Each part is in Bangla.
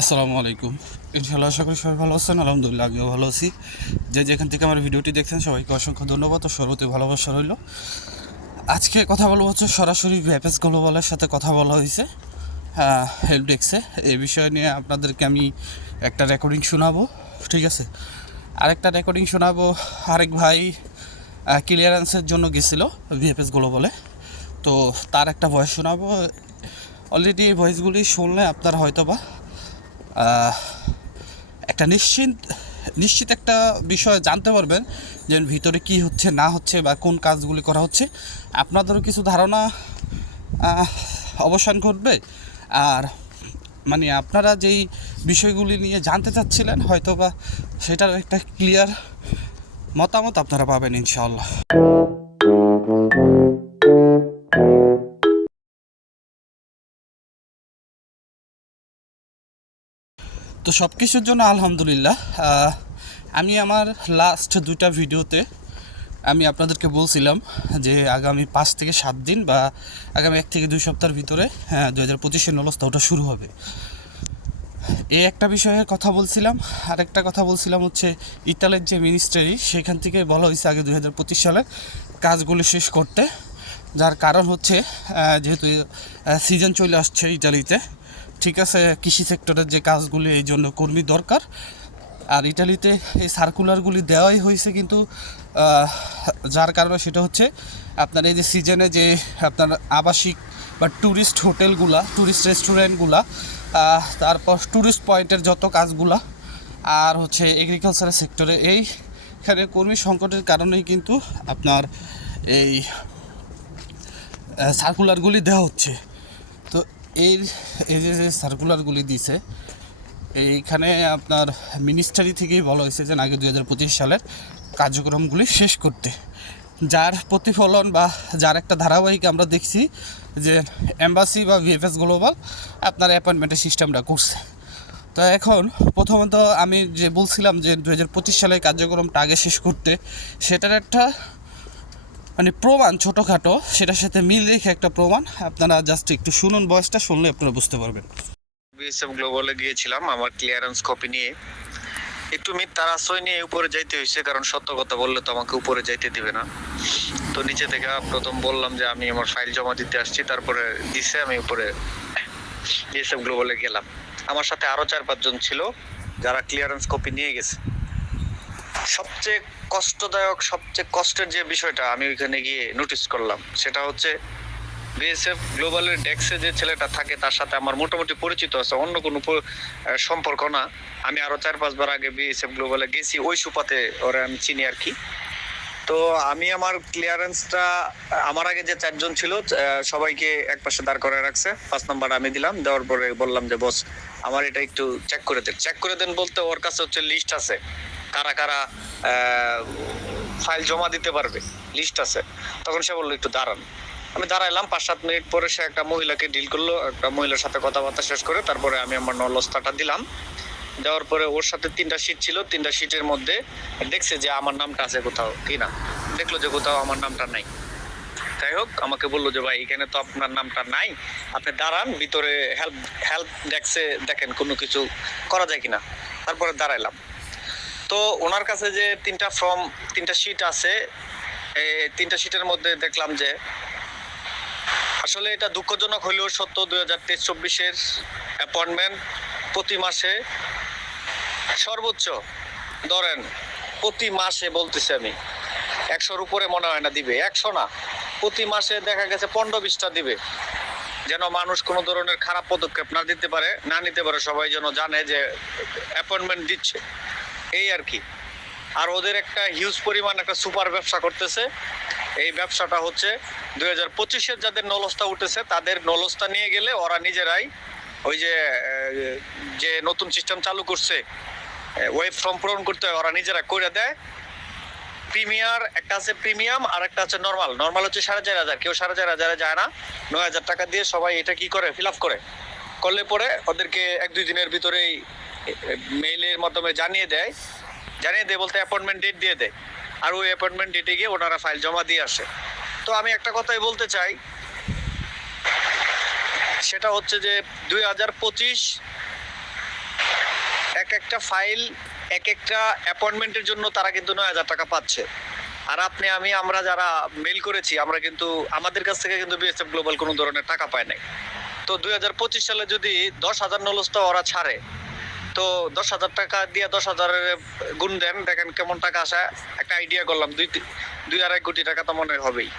আসসালামু আলাইকুম। ইনশাআল্লাহ আশা করি সবাই ভালো আছেন। আলহামদুলিল্লাহ আমিও ভালো আছি। যে যেখান থেকে আমার ভিডিওটি দেখছেন সবাইকে অসংখ্য ধন্যবাদ ও সর্বতে ভালোবাসা রইল। আজকে কথা বলবো হচ্ছে সরাসরি ভ্যাপেস গ্লোবালের সাথে কথা বলা হয়েছে হেল্প ডেস্কে। এই বিষয় নিয়ে আপনাদেরকে আমি একটা রেকর্ডিং শোনাবো, ঠিক আছে? আরেকটা রেকর্ডিং শোনাবো, আরেক ভাই ক্লিয়ারেন্সের জন্য গেছিল ভিএফএস গ্লোবালে, তো তার একটা ভয়েস শোনাবো। অলরেডি এই ভয়েসগুলি শুনলে আপনারা হয়তোবা একটা নিশ্চিত একটা বিষয় জানতে পারবেন যে ভিতরে কি হচ্ছে না হচ্ছে বা কোন কাজগুলি করা হচ্ছে। আপনাদেরও কিছু ধারণা অবসান ঘটবে। আর মানে আপনারা যেই বিষয়গুলি নিয়ে জানতে চাচ্ছিলেন হয়তোবা সেটার একটা ক্লিয়ার মতামত আপনারা পাবেন ইনশাআল্লাহ। তো সব কিছুর জন্য আলহামদুলিল্লাহ। আমি আমার লাস্ট দুইটা ভিডিওতে আমি আপনাদেরকে বলছিলাম যে আগামী 5 থেকে 7 দিন বা আগামী 1 থেকে 2 সপ্তাহের ভিতরে 2025-এর নলস্তা ওটা শুরু হবে। এই একটা বিষয়ে কথা বলছিলাম। আরেকটা কথা বলছিলাম হচ্ছে ইতালির যে মিনিস্ট্রি সেখান থেকে বলা হয়েছে আগে 2025 সালের কাজগুলো শেষ করতে। যার কারণ হচ্ছে যেহেতু সিজন চলে আসছে ইতালিতে, ঠিক আছে, কৃষি সেক্টরের যে কাজগুলি এই জন্য কর্মী দরকার। আর ইটালিতে এই সার্কুলারগুলি দেওয়াই হয়েছে, কিন্তু যার কারণে সেটা হচ্ছে আপনার এই যে সিজনে যে আপনার আবাসিক বা ট্যুরিস্ট হোটেলগুলা, ট্যুরিস্ট রেস্টুরেন্টগুলা, তারপর ট্যুরিস্ট পয়েন্টের যত কাজগুলা, আর হচ্ছে এগ্রিকালচারের সেক্টরে এইখানে কর্মী সংকটের কারণেই কিন্তু আপনার এই সার্কুলারগুলি দেওয়া হচ্ছে। তো এই এই যে সার্কুলারগুলি দিছে এইখানে আপনার মিনিস্ট্রি থেকেই বলা হয়েছে যে আগে 2025 সালের কার্যক্রমগুলি শেষ করতে, যার প্রতিফলন বা যার একটা ধারাবাহিক আমরা দেখছি যে এম্বাসি বা ভিএফএস গ্লোবাল আপনার অ্যাপয়েন্টমেন্টের সিস্টেমটা করছে। তো এখন প্রথমত আমি যে বলছিলাম যে 2025 সালের কার্যক্রমটা আগে শেষ করতে, সেটার একটা মানে প্রমাণ ছোটোখাটো, সেটার সাথে মিল রেখে একটা প্রমাণ আপনারা জাস্ট একটু শুনুন, বয়সটা শুনলে আপনারা বুঝতে পারবেন। বিএসএফ গ্লোবালে গিয়েছিলাম আমার ক্লিয়ারেন্স কপি নিয়ে। একটু মিথ্যার আশ্রয় নিয়ে উপরে যাইতে হয়েছে, কারণ সত্য কথা বললে তো আমাকে উপরে যাইতে দিবে না। তো নিচে থেকে প্রথম বললাম যে আমি আমার ফাইল জমা দিতে আসছি, তারপরে দিছে, আমি উপরে বিএসএফ গ্লোবালে গেলাম। আমার সাথে আরো 4-5 জন ছিল যারা ক্লিয়ারেন্স কপি নিয়ে গেছে। সবচেয়ে কষ্টদায়ক, সবচেয়ে কষ্টের যে বিষয়টা আমি ওইখানে গিয়ে নোটিস করলাম সেটা হচ্ছে বিএসএফ গ্লোবালের ডেস্কে যে ছেলেটা থাকে তার সাথে আমার মোটামুটি পরিচিত আছে, অন্য কোনো সম্পর্ক না। আমি আরো 4-5 বার আগে বিএসএফ গ্লোবালে গেছি, ওই সুপাতে ওরা আমি চিনি আর কি। তো আমি আমার ক্লিয়ারেন্সটা, আমার আগে যে 4 জন ছিল সবাইকে এক পাশে দাঁড় করে রাখছে। 5 নাম্বার আমি দিলাম, দেওয়ার পরে বললাম যে বস আমার এটা একটু চেক করে দেন। চেক করে দেন বলতে ওর কাছে হচ্ছে লিস্ট আছে কারা কারা ফাইল জমা দিতে পারবে, লিস্ট আছে। তখন সে বললো একটু দাঁড়ান। আমি দাঁড়াইলাম, 5-7 মিনিট পরে সে একটা মহিলাকে ডিল করলো, একটা মহিলার সাথে কথাবার্তা শেষ করে তারপরে আমি আমার নলস্তাটা দিলাম। দেওয়ার পরে ওর সাথে 3টা শিট ছিল, 3টা শিটের মধ্যে দেখছে যে আমার নামটা আছে কোথাও কিনা, দেখলো যে কোথাও আমার নামটা নাই। যাই হোক, আমাকে বললো যে ভাই এখানে তো আপনার নামটা নাই, আপনি দাঁড়ান ভিতরে হেল্প ডেস্কে দেখেন কোনো কিছু করা যায় কিনা। তারপরে দাঁড়াইলাম। তো ওনার কাছে যে 3টা শিট আছে, এই 3টা শিটের মধ্যে দেখলাম যে আসলে এটা দুঃখজনক হলেও সত্য, 2023-24-এর অ্যাপয়েন্টমেন্ট প্রতি মাসে সর্বোচ্চ ধরেন প্রতি মাসে বলতেছি আমি 100-র উপরে মনে হয় না দিবে, 100 না, প্রতি মাসে দেখা গেছে 15-20টা দিবে, যেন মানুষ কোনো ধরনের খারাপ পদক্ষেপ না দিতে পারে, না নিতে পারে, সবাই যেন জানে যে অ্যাপয়েন্টমেন্ট দিচ্ছে, এই আর কি। আর ওদের একটা হিউজ পরিমাণ একটা সুপার ব্যবসা করতেছে। এই ব্যবসাটা হচ্ছে 2025-এর যাদের নলস্তা উঠেছে তাদের নলস্তা নিয়ে গেলে ওরা নিজেরাই ওই যে যে নতুন সিস্টেম চালু করছে ওয়েব ফর্ম পূরণ করতে হয়, ওরা নিজেরা করে দেয়। প্রিমিয়ার একটা আছে, প্রিমিয়াম, আর একটা আছে নর্মাল। নর্মাল হচ্ছে 4,500, কেউ 4,500 যায় না, 9,000 টাকা দিয়ে সবাই এটা কি করে ফিল আপ করলে পরে ওদেরকে 1-2 দিনের ভিতরেই মেইলের মাধ্যমে জানিয়ে দেয় বলতে অ্যাপয়েন্টমেন্ট ডেট দিয়ে দেয়, আর ওই অ্যাপয়েন্টমেন্ট ডেটে গিয়ে ওনারা ফাইল জমা দিয়ে আসে। তো আমি একটা কথাই বলতে চাই, সেটা হচ্ছে যে 2025 এক একটা ফাইল এক একটা অ্যাপয়েন্টমেন্টের জন্য তারা কিন্তু 9,000 টাকা পাচ্ছে। আর আমরা যারা মেল করেছি আমরা কিন্তু আমাদের কাছ থেকে কিন্তু বিএসএফ গ্লোবাল কোনো ধরনের টাকা পায় নাই। তো 2025 সালে যদি 10,000 নলস্তা ওরা ছাড়ে, তো 10,000 টাকা দিয়ে 10,000 গুণ দেন, দেখেন কেমন টাকা আসে। একটা আইডিয়া করলাম 2-2.5 কোটি টাকা তো মনে হবেই।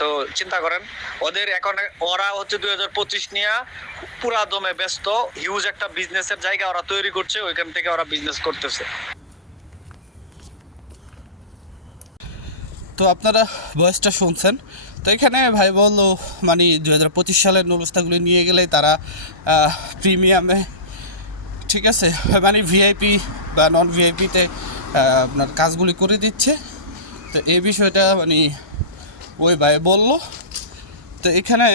তো চিন্তা করেন ওদের এখন ওরা হচ্ছে 2025 নিয়ে পুরা দমে ব্যস্ত, হিউজ একটা বিজনেসের জায়গা ওরা তৈরি করছে, ওইখান থেকে ওরা বিজনেস করতেছে। তো আপনারা ভয়েসটা শুনছেন। তো এখানে ভাই বললো মানে 2025 সালের নলস্তাগুলি নিয়ে গেলে তারা প্রিমিয়ামে, ঠিক আছে, মানে ভিআইপি বা নন ভিআইপিতে আপনার কাজগুলি করে দিচ্ছে। তো এই বিষয়টা মানে ওই ভাই বললো। তো এখানে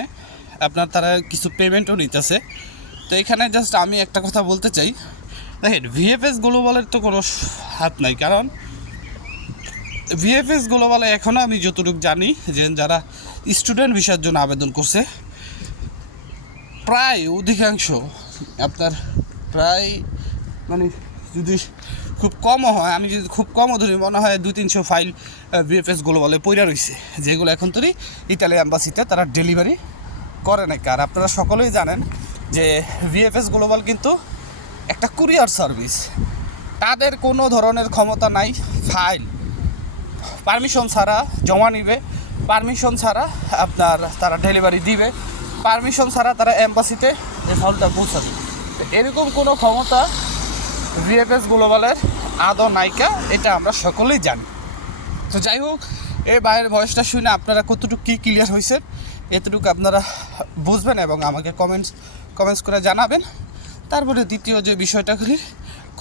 আপনার তারা কিছু পেমেন্টও নিতেছে। তো এখানে জাস্ট আমি একটা কথা বলতে চাই, দেখেন ভিএফএস গ্লোবালের তো কোনো হাত নাই, কারণ ভিএফএস গ্লোবালে এখনও আমি যতটুকু জানি যে যারা স্টুডেন্ট ভিসার জন্য আবেদন করছে প্রায় অধিকাংশ আপনার প্রায় মানে যদি খুব কমও হয়, আমি যদি খুব কমও ধরি মনে হয় 200-300 ফাইল ভিএফএস গ্লোবালে পইরা রয়েছে, যেগুলো এখন তৈরি ইতালি অ্যাম্বাসিতে তারা ডেলিভারি করে নাকি। আর আপনারা সকলেই জানেন যে ভিএফএস গ্লোবাল কিন্তু একটা কুরিয়ার সার্ভিস, তাদের কোনো ধরনের ক্ষমতা নাই ফাইল পারমিশন ছাড়া জমা নিবে, পারমিশন ছাড়া আপনার তারা ডেলিভারি দিবে, পারমিশন ছাড়া তারা অ্যাম্বাসিতে এই ফাইলটা পৌঁছাবে। এরকম কোনো ক্ষমতা ভিএফএস গ্লোবালের আদৌ নাইকা, এটা আমরা সকলেই জানি। তো যাই হোক, এই বাইরের ভয়েসটা শুনে আপনারা কতটুকু কী ক্লিয়ার হয়েছে এতটুকু আপনারা বুঝবেন এবং আমাকে কমেন্টস করে জানাবেন। তারপরে দ্বিতীয় যে বিষয়টাগুলি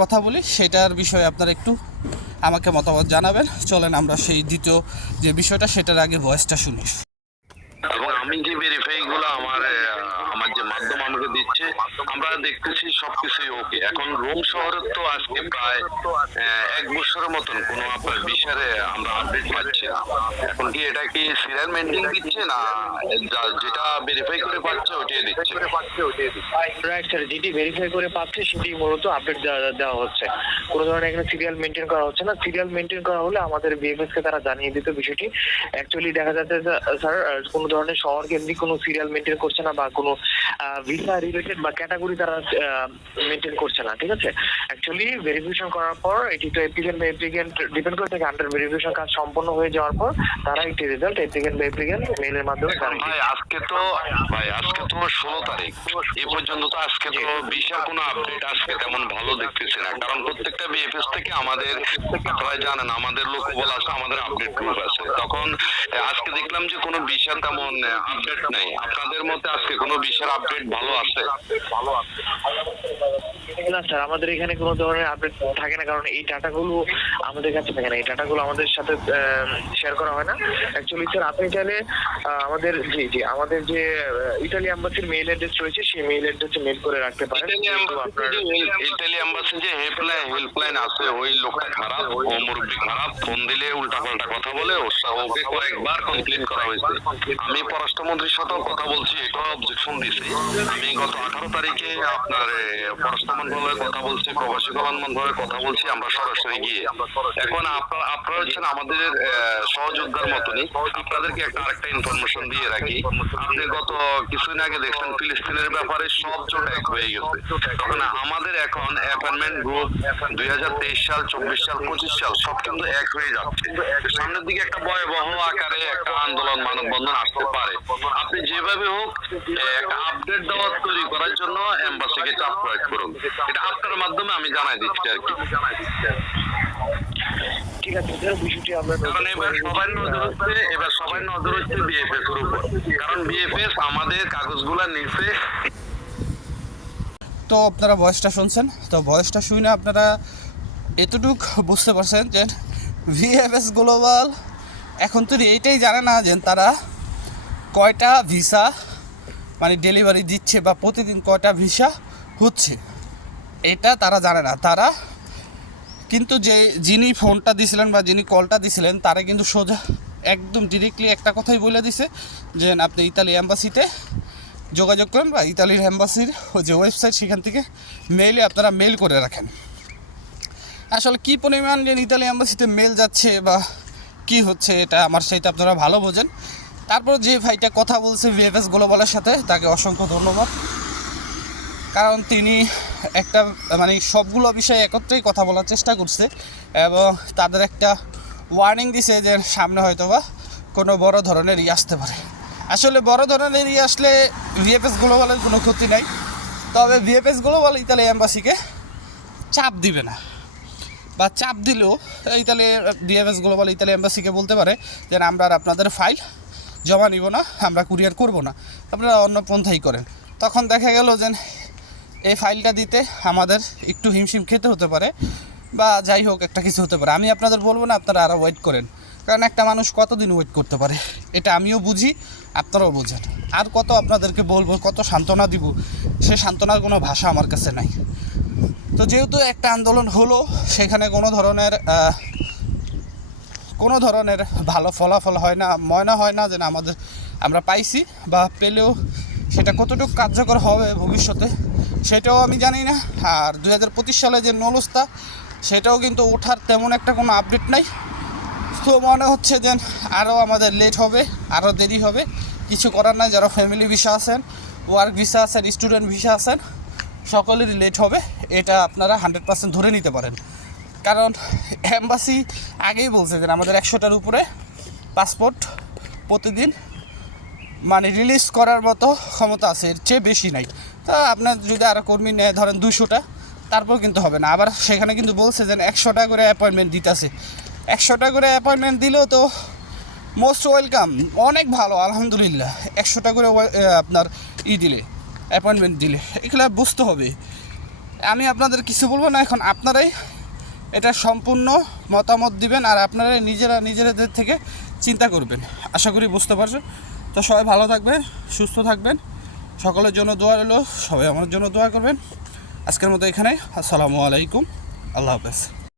কথা বলি সেটার বিষয়ে আপনারা একটু আমাকে মতামত জানাবেন। চলেন আমরা সেই দ্বিতীয় যে বিষয়টা সেটার আগে ভয়েসটা শুনি। এবং আমি যে ভেরিফাইগুলো আমার যে মাধ্যম আমাকে দিচ্ছে আমরা দেখতেছি সবকিছুই ওকে। এখন রোম শহরের তো আজকে প্রায় 1 বছরের মতন কোনো আপনার বিষয়ে আমরা আপডেট পাচ্ছি না। এখন কি এটা কি সিরিয়াল মেনটেন দিচ্ছে না যেটা ভেরিফাই করে পাচ্ছে ওটাই দিচ্ছে? রাইট স্যার, যেটি ভেরিফাই করে পাচ্ছে সেটি মূলত আপডেট দেওয়া হচ্ছে। কোনো ধরনের এখানে সিরিয়াল মেনটেন করা হচ্ছে না। সিরিয়াল মেনটেন করা হলে আমাদের বিএফএস কে তারা জানিয়ে দিত বিষয়টি। অ্যাকচুয়ালি দেখা যাচ্ছে স্যার কোনো ধরনের শহর কেন্দ্রিক কোনো সিরিয়াল মেনটেন করছে না বা কোনো ভিসা রিলেটেড বা ক্যাটাগরি তারা মেনটেন করছে না, ঠিক আছে। অ্যাকচুয়ালি ভেরিফিকেশন করার পর এটি তো অ্যাপ্লিকেন্ট বা অ্যাপ্লিকেন্ট ডিপেন্ড করে থাকে। আন্ডার ভেরিফিকেশন কাজ সম্পন্ন হয়ে যাওয়ার পর তারা একটি রেজাল্ট অ্যাপ্লিকেন্ট বা অ্যাপ্লিকেন্ট মেইলের মাধ্যমে ভাই আজকে তো 16 তারিখ, এ পর্যন্ত তো আজকে তো ভিসার কোনো আপডেট আজকে তেমন ভালো দেখতেছি না। কারণ প্রত্যেকটা বিএফএস থেকে আমাদের, আপনারা জানেন আমাদের লোকবল আছে, আমাদের আপডেট গ্রুপ আছে। তখন আজকে দেখলাম যে কোনো ভিসা তেমন আপডেট নেই। আপনাদের মতে আজকে কোনো ভিসার আপডেট ভালো আছে? না স্যার, আমাদের এখানে কোনো ধরনের আপডেট থাকে না, কারণ এই ডাটাগুলো আমাদের কাছে থাকে না। এই ডাটাগুলো আমাদের সাথে শেয়ার করা হয় না। অ্যাকচুয়ালি স্যার আপনি চাইলে আমাদের আমাদের যে ইতালি এম্বাসির মেইল অ্যাড্রেস রয়েছে সেই মেইল অ্যাড্রেসে মেইল করে রাখতে পারেন। ইতালি এম্বাসি যে হেল্পলাইন আছে, ওই লোকটা খারাপ, ও মুরব্বী খারাপ, ফোন দিলে উল্টাপাল্টা কথা বলে, ওকে কয়েকবার কমপ্লেন করা হয়েছে। আমি পররাষ্ট্রমন্ত্রীর সাথেও কথা বলছি, এটাও অবজেকশন দিয়েছি। আমি গত 18 তারিখে আপনার পররাষ্ট্র মন্ত্রণালয়ে কথা বলছি, প্রবাসী কল্যাণ মন্ত্রণালয়ে কথা বলছি, আমরা সরাসরি গিয়ে। এখন আপনারা হচ্ছেন আমাদের সহযোদ্ধার মতনই, আপনাদেরকে আরেকটা ইনফরমেশন দিয়ে রাখি। আপনি গত কিছুদিন আগে দেখছেন ফিলিস্তিনের ব্যাপারে সব জোট এক হয়ে গেছে। তখন আমাদের এখন অ্যাপয়েন্টমেন্ট গ্রুপ 2023 সাল, 24 সাল, 25 সাল সব কিন্তু এক হয়ে যাচ্ছে। সামনের দিকে একটা ভয়াবহ আকারে একটা আন্দোলন, মানববন্ধন আসতে পারে। আপনি যেভাবে হোক একটা আপডেট দেওয়া তৈরি করার জন্য এম্বাসিকে চাপ প্রয়োগ করুন। এটা আপনার মাধ্যমে আমি জানাই দিচ্ছি আর কি। ঠিক আছে স্যার, বিষয়টি আমরা কারণ এবার সবাই নজর হচ্ছে বিএফএস এর উপর, কারণ বিএফএস আমাদের কাগজগুলা নিচে। তো আপনারা ভয়েসটা শুনছেন, তো ভয়েসটা শুনে আপনারা এতটুক বুঝতে পারছেন যে ভিএফএস গ্লোবাল এখন তো এইটাই জানে না যে তারা কয়টা ভিসা মানে ডেলিভারি দিচ্ছে বা প্রতিদিন কয়টা ভিসা হচ্ছে, এটা তারা জানে না। তারা কিন্তু যিনি ফোনটা দিছিলেন বা যিনি কলটা দিছিলেন তারা কিন্তু সোজা একদম ডিরেক্টলি একটা কথাই বলে দিছে যে আপনি ইতালি অ্যাম্বাসিতে যোগাযোগ করেন বা ইতালির এম্বাসির যে ওয়েবসাইট সেখান থেকে মেইলে আপনারা মেল করে রাখেন। আসলে কী পরিমাণ যে ইতালি এম্বাসিতে মেল যাচ্ছে বা কি হচ্ছে এটা আমার সাথে আপনারা ভালো বোঝেন। তারপর যে ভাইটা কথা বলছে VFS গ্লোবালের সাথে, তাকে অসংখ্য ধন্যবাদ, কারণ তিনি একটা মানে সবগুলো বিষয়ে একত্রেই কথা বলার চেষ্টা করছে এবং তাদের একটা ওয়ার্নিং দিছে যে সামনে হয়তো বা কোনো বড় ধরনের আসতে পারে। আসলে বড় ধরনের আসলে VFS গ্লোবালের কোনো ক্ষতি নাই, তবে VFS গ্লোবাল ইতালি এম্বাসিকে চাপ দিবে না, বা চাপ দিলেও ইতালি VFS গ্লোবাল ইতালি এম্বাসিকে বলতে পারে যে আমরা আর আপনাদের ফাইল জমা নিব না, আমরা কুরিয়ার করব না, আপনারা অন্য পন্থাই করেন। তখন দেখা গেল যে এই ফাইলটা দিতে আমাদের একটু হিমশিম খেতে হতে পারে বা যাই হোক একটা কিছু হতে পারে। আমি আপনাদের বলবো না আপনারা আরও ওয়েট করেন, কারণ একটা মানুষ কতদিন ওয়েট করতে পারে এটা আমিও বুঝি, আপনারাও বুঝেন। আর কত আপনাদেরকে বলবো, কত সান্ত্বনা দিব, সে সান্ত্বনার কোনো ভাষা আমার কাছে নাই। তো যেহেতু একটা আন্দোলন হলো, সেখানে কোনো ধরনের ভালো ফলাফল হয় না, ময়না হয় না, যেন আমরা পাইছি বা পেলেও সেটা কতটুকু কার্যকর হবে ভবিষ্যতে সেটাও আমি জানি না। আর 2025 সালে যে নলস্তা সেটাও কিন্তু ওঠার তেমন একটা কোনো আপডেট নাই। তো মনে হচ্ছে যে আরও আমাদের লেট হবে, আরও দেরি হবে, কিছু করার নাই। যারা ফ্যামিলি ভিসা আছেন, ওয়ার্ক ভিসা আছেন, স্টুডেন্ট ভিসা আছেন, সকলেরই লেট হবে, এটা আপনারা 100% ধরে নিতে পারেন। কারণ এম্বাসি আগেই বলছে যে আমাদের 100টার উপরে পাসপোর্ট প্রতিদিন মানে রিলিজ করার মতো ক্ষমতা আছে, এর চেয়ে বেশি নাই। তা আপনার যদি আরও কর্মী নেয় ধরেন 200টা, তারপর কিন্তু হবে না। আবার সেখানে কিন্তু বলছে যে 100টা করে অ্যাপয়েন্টমেন্ট দিতেছে। 100টা করে অ্যাপয়েন্টমেন্ট দিলেও তো মোস্ট ওয়েলকাম, অনেক ভালো, আলহামদুলিল্লাহ। 100টা করে আপনার দিলে অ্যাপয়েন্টমেন্ট দিলে এগুলো বুঝতে হবে। আমি আপনাদের কিছু বলবো না, এখন আপনারাই এটা সম্পূর্ণ মতামত দিবেন আর আপনারা নিজেদের থেকে চিন্তা করবেন। আশা করি বুঝতে পারছেন। তো সবাই ভালো থাকবেন, সুস্থ থাকবেন, সকলের জন্য দোয়া রইল, সবাই আমার জন্য দোয়া করবেন। আজকের মতো এখানে, আসসালামু আলাইকুম, আল্লাহ হাফেজ।